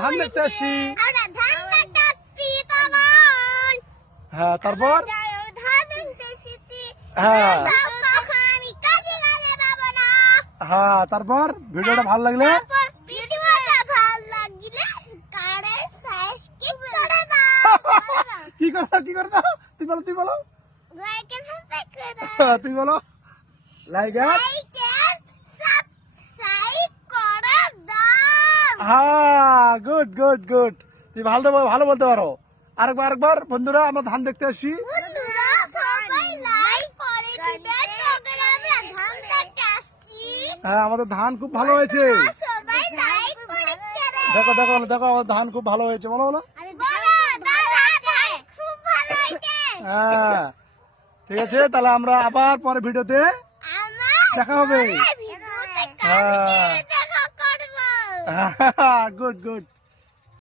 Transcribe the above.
ধান দেখতে আসছি। হ্যাঁ, তারপর হ্যাঁ হ্যাঁ, তারপর ভিডিওটা ভালো লাগলে কি করবো কি করবো তুই বলো তুই বলো তুই বলো লাইক হ্যাঁ, গুড গুড গুড, তুই ভালো বলতে পারো। আরেকবার বন্ধুরা, আমরা ধান দেখতে আসছি। হ্যাঁ, আমাদের ধান খুব ভালো হয়েছে। দেখো দেখো দেখো, আমাদের ধান খুব ভালো হয়েছে। বলো বলো। হ্যাঁ, ঠিক আছে, তাহলে আমরা আবার পরে ভিডিওতে দেখা হবে। হ্যাঁ, গুড গুড।